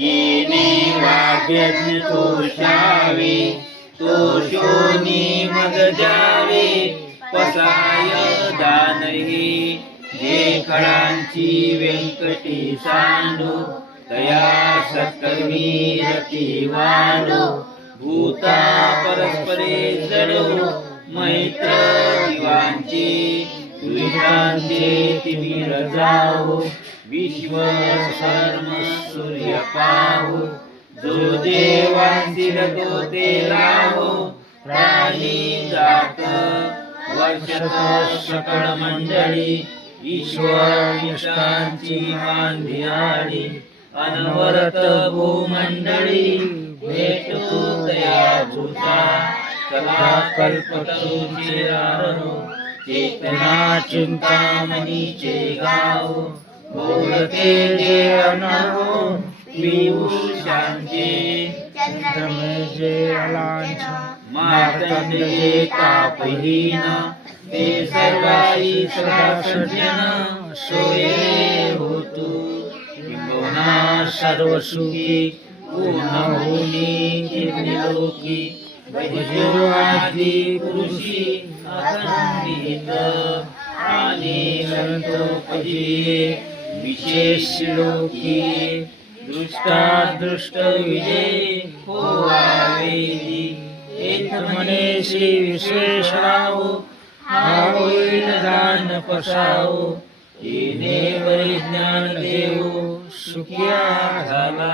येणे वाग्यज्ञ तोषावे तोषोनी मग द्यावे पसाय दानही जे खळांची व्यंकटी सांडू तया सत्कर्मी रती वाढो भूता परस्परे जडो मैत्र दिवांची द्विजांचे तिमिर जाओ विश्व शर्म सूर्य पाहो जो देवांची रतो ते लावो प्राणी जात वर्षत सकळ मंडळी ईश्वर इष्टांची मांदियाळी अनवरत भूमंडळी भेटू तया भूता कला कल्पतरूचे आरो चेतना चिंतामणीचे गाव बोलते जे अनहो विभूषांचे चंद्रमेजे अलांछन मार्तंडे तापहीन ते सर्वाई सदा सज्जन सोये होतु किंबहुना सर्वसुखी पूर्ण होनी निर्निलोकी भजवादी पुरुषी अखंडित आणि संतोपजी विशेष लोकी दृष्टादृष्ट विजय होवावेदी एक म्हणे श्री विश्वेश्वराव हा होईल दान पसाव। येणे परिज्ञान देव सुखिया झाला।